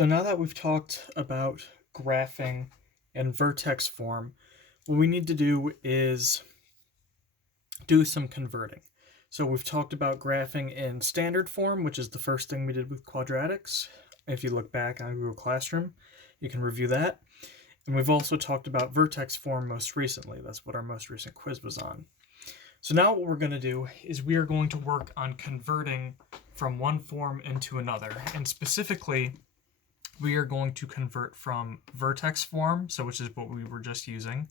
So now that we've talked about graphing in vertex form, what we need to do is do some converting. So we've talked about graphing in standard form, which is the first thing we did with quadratics. If you look back on Google Classroom, you can review that. And we've also talked about vertex form most recently. That's what our most recent quiz was on. So now what we're going to do is we are going to work on converting from one form into another. And specifically, we are going to convert from vertex form, so which is what we were just using,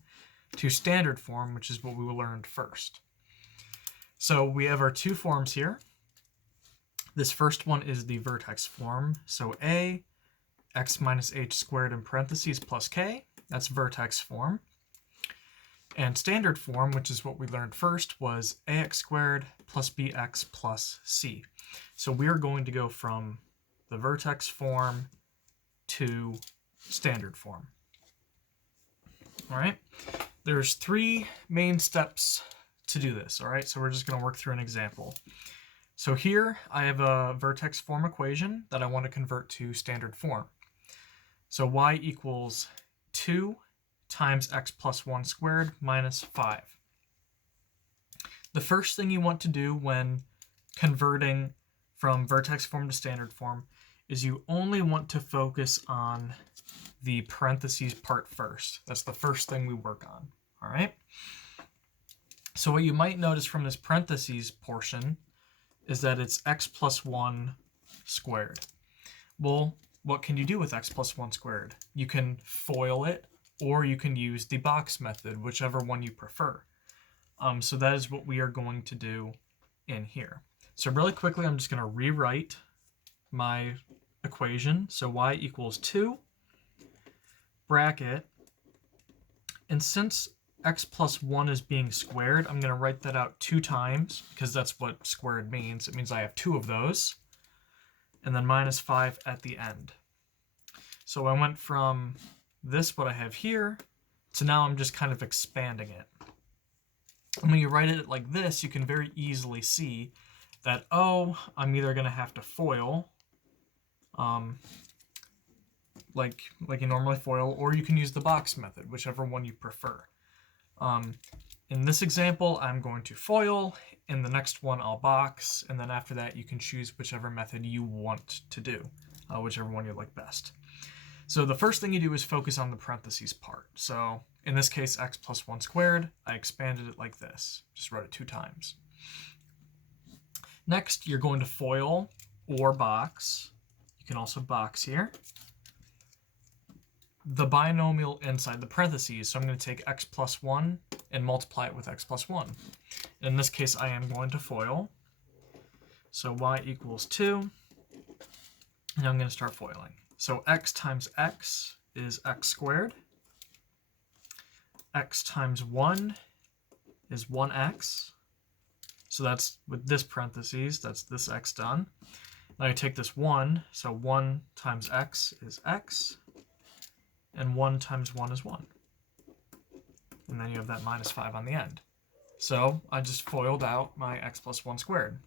to standard form, which is what we learned first. So we have our two forms here. This first one is the vertex form. So a, x minus h squared in parentheses plus k, that's vertex form. And standard form, which is what we learned first, was ax squared plus bx plus c. So we are going to go from the vertex form to standard form. All right, there's three main steps to do this. All right, so we're just going to work through an example. So here I have a vertex form equation that I want to convert to standard form. So y equals 2 times x plus 1 squared minus 5. The first thing you want to do when converting from vertex form to standard form is you only want to focus on the parentheses part first. That's the first thing we work on, all right? So what you might notice from this parentheses portion is that it's x plus 1 squared. Well, what can you do with x plus 1 squared? You can FOIL it, or you can use the box method, whichever one you prefer. So that is what we are going to do in here. So really quickly, I'm just going to rewrite my equation. So y equals 2, bracket, and since x plus 1 is being squared, I'm going to write that out 2 times, because that's what squared means. It means I have 2 of those, and then minus 5 at the end. So I went from this, what I have here, to now I'm just kind of expanding it. And when you write it like this, you can very easily see that, oh, I'm either going to have to FOIL, like you normally FOIL, or you can use the box method, whichever one you prefer. In this example, I'm going to FOIL. In the next one, I'll box. And then after that, you can choose whichever method you want to do, whichever one you like best. So the first thing you do is focus on the parentheses part. So in this case, x plus 1 squared, I expanded it like this. Just wrote it 2 times. Next, you're going to FOIL or box. You can also box here. The binomial inside the parentheses. So I'm going to take x plus 1 and multiply it with x plus 1. In this case, I am going to FOIL. So y equals 2. And I'm going to start FOILing. So x times x is x squared. X times 1 is 1x. So that's with this parentheses, that's this x done. Now you take this 1, so 1 times x is x, and 1 times 1 is 1. And then you have that minus 5 on the end. So I just FOILed out my x plus 1 squared.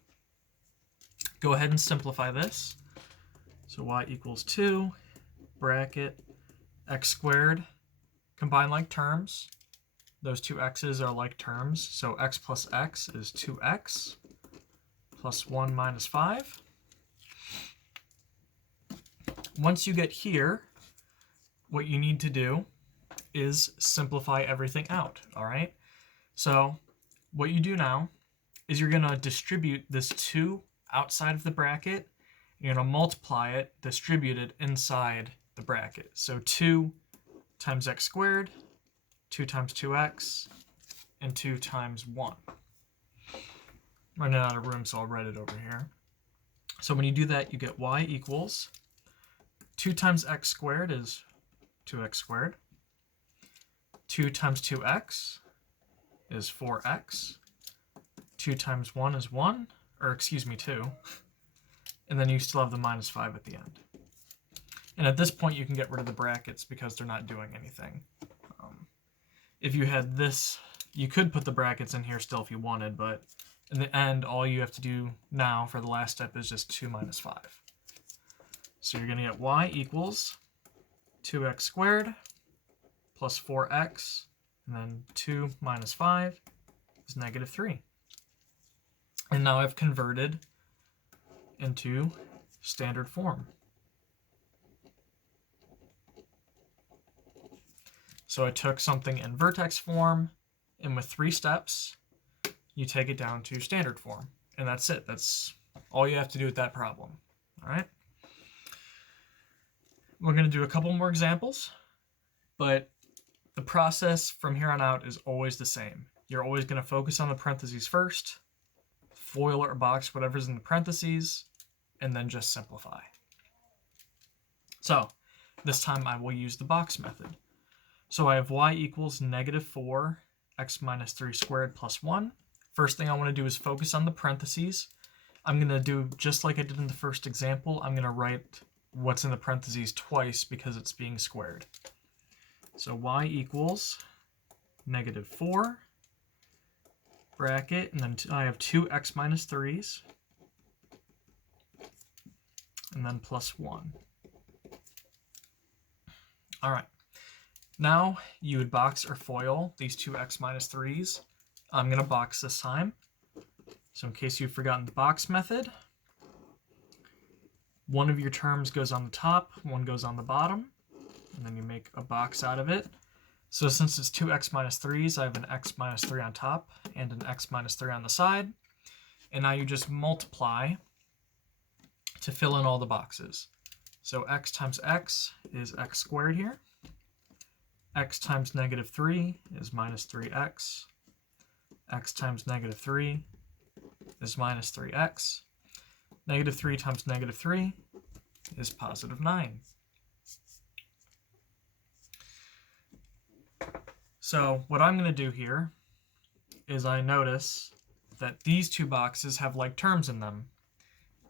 Go ahead and simplify this. So y equals 2, bracket, x squared, combine like terms. Those two x's are like terms. So x plus x is 2x plus 1 minus 5. Once you get here, what you need to do is simplify everything out, all right? So what you do now is you're going to distribute this 2 outside of the bracket. You're going to multiply it, distribute it inside the bracket. So 2 times x squared, 2 times 2x, and 2 times 1. I'm running out of room, so I'll write it over here. So when you do that, you get y equals 2 times x squared is 2x squared. 2 times 2x is 4x. 2 times 1 is 1, or excuse me, 2. And then you still have the minus 5 at the end. And at this point, you can get rid of the brackets because they're not doing anything. If you had this, you could put the brackets in here still if you wanted, but in the end, all you have to do now for the last step is just 2 minus 5. So you're going to get y equals 2x squared plus 4x, and then 2 minus 5 is negative 3. And now I've converted into standard form. So I took something in vertex form, and with 3 steps, you take it down to standard form. And that's it. That's all you have to do with that problem. All right? We're going to do a couple more examples, but the process from here on out is always the same. You're always going to focus on the parentheses first, FOIL or box whatever's in the parentheses, and then just simplify. So this time I will use the box method. So I have y equals negative 4 x minus 3 squared plus 1. First thing I want to do is focus on the parentheses. I'm going to do just like I did in the first example. I'm going to write what's in the parentheses twice because it's being squared. So y equals negative 4 bracket, and then I have 2x minus 3s, and then plus 1. All right. Now you would box or FOIL these 2x minus 3s. I'm going to box this time. So in case you've forgotten the box method, one of your terms goes on the top, one goes on the bottom, and then you make a box out of it. So since it's 2x minus 3s, I have an x minus 3 on top and an x minus 3 on the side. And now you just multiply to fill in all the boxes. So x times x is x squared here. X times negative 3 is minus 3x. X times negative 3 is minus 3x. Negative 3 times negative 3 is positive 9. So what I'm going to do here is I notice that these two boxes have like terms in them.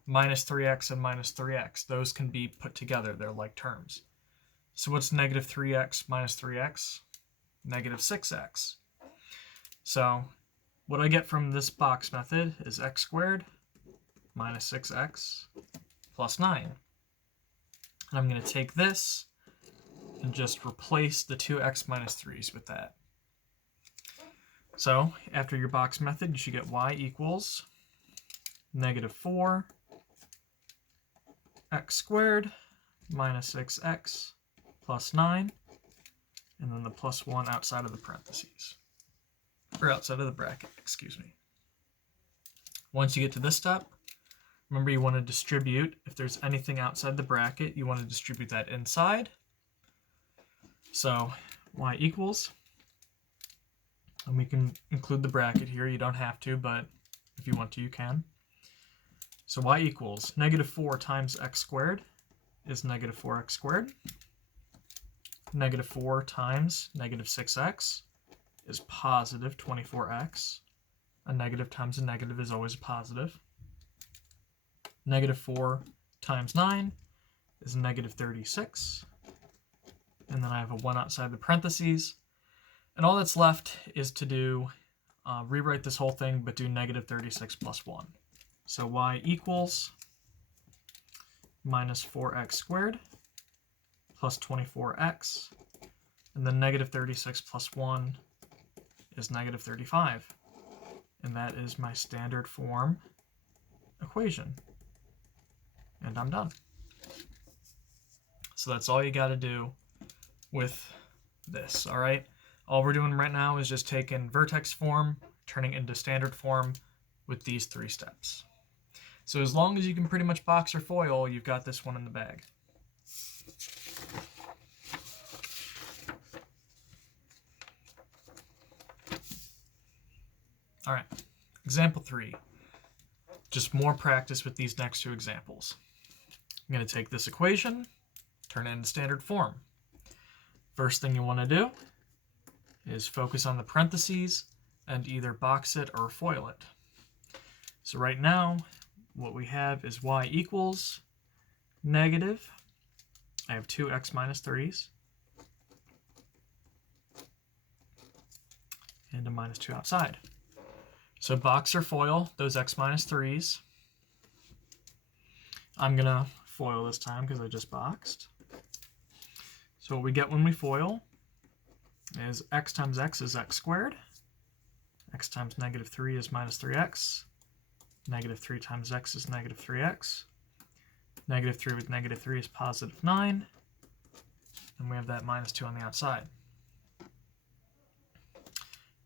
Minus 3x and minus 3x. Those can be put together. They're like terms. So what's negative 3x minus 3x? Negative 6x. So what I get from this box method is x squared minus 6x plus 9. And I'm going to take this and just replace the 2x minus 3s with that. So after your box method, you should get y equals negative 4 x squared minus 6x plus 9, and then the plus 1 outside of the parentheses, or outside of the bracket, excuse me. Once you get to this step, remember you want to distribute. If there's anything outside the bracket, you want to distribute that inside. So y equals, and we can include the bracket here. You don't have to, but if you want to, you can. So y equals negative 4 times x squared is negative 4x squared. Negative 4 times negative 6x is positive 24x. A negative times a negative is always a positive. Negative 4 times 9 is negative 36. And then I have a 1 outside the parentheses. And all that's left is to do, rewrite this whole thing, but do negative 36 plus 1. So y equals minus 4x squared plus 24x, and then negative 36 plus 1 is negative 35. And that is my standard form equation. And I'm done. So that's all you got to do with this, all right? All we're doing right now is just taking vertex form, turning into standard form with these 3 steps. So as long as you can pretty much box or FOIL, you've got this one in the bag. All right, example 3. Just more practice with these next 2 examples. I'm going to take this equation, turn it into standard form. First thing you want to do is focus on the parentheses and either box it or FOIL it. So right now, what we have is y equals negative. I have 2x minus 3s. And a minus 2 outside. So box or FOIL those x minus 3s. I'm going to FOIL this time because I just boxed. So what we get when we FOIL is x times x is x squared. X times negative 3 is minus 3x. Negative 3 times x is negative 3x. Negative 3 with negative 3 is positive 9. And we have that minus 2 on the outside.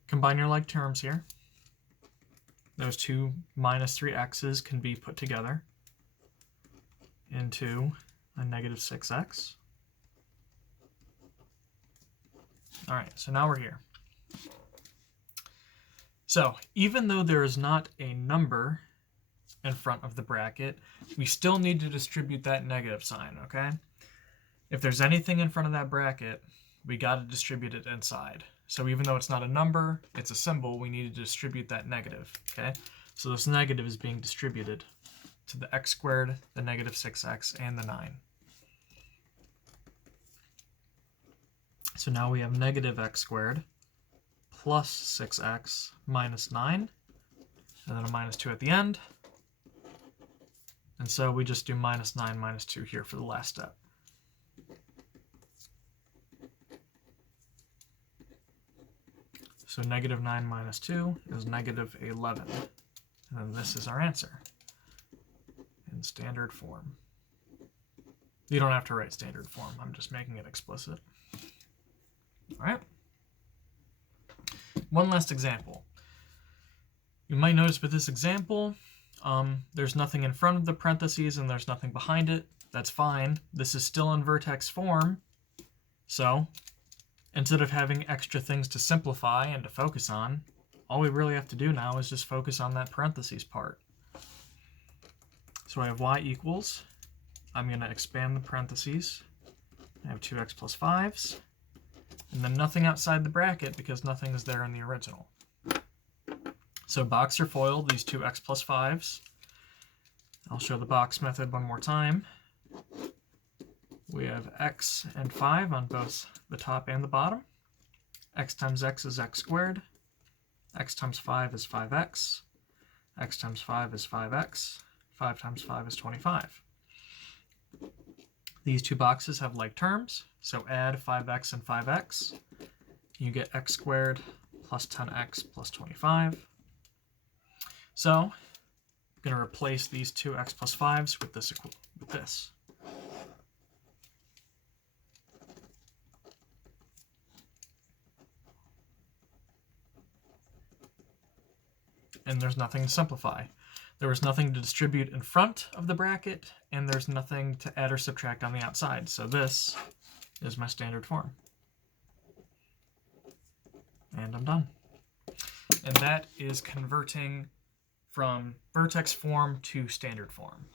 Combine your like terms here. Those two minus 3x's can be put together into a negative 6x. All right, so now we're here. So even though there is not a number in front of the bracket, we still need to distribute that negative sign, okay? If there's anything in front of that bracket, we got to distribute it inside. So even though it's not a number, it's a symbol, we need to distribute that negative, okay? So this negative is being distributed to the x squared, the negative 6x, and the 9. So now we have negative x squared plus 6x minus 9, and then a minus 2 at the end. And so we just do minus 9 minus 2 here for the last step. So negative 9 minus 2 is negative 11. And then this is our answer in standard form. You don't have to write standard form. I'm just making it explicit. All right. One last example. You might notice with this example, there's nothing in front of the parentheses and there's nothing behind it. That's fine. This is still in vertex form. So instead of having extra things to simplify and to focus on, all we really have to do now is just focus on that parentheses part. So I have y equals, I'm going to expand the parentheses. I have 2x plus 5s, and then nothing outside the bracket because nothing is there in the original. So box or FOIL these two x plus 5s. I'll show the box method one more time. We have x and 5 on both the top and the bottom. X times x is x squared. X times 5 is 5x. X times 5 is 5x. 5 times 5 is 25. These two boxes have like terms, so add 5x and 5x. You get x squared plus 10x plus 25. So I'm going to replace these two x plus 5s with this. And there's nothing to simplify. There was nothing to distribute in front of the bracket, and there's nothing to add or subtract on the outside. So this is my standard form. And I'm done. And that is converting from vertex form to standard form.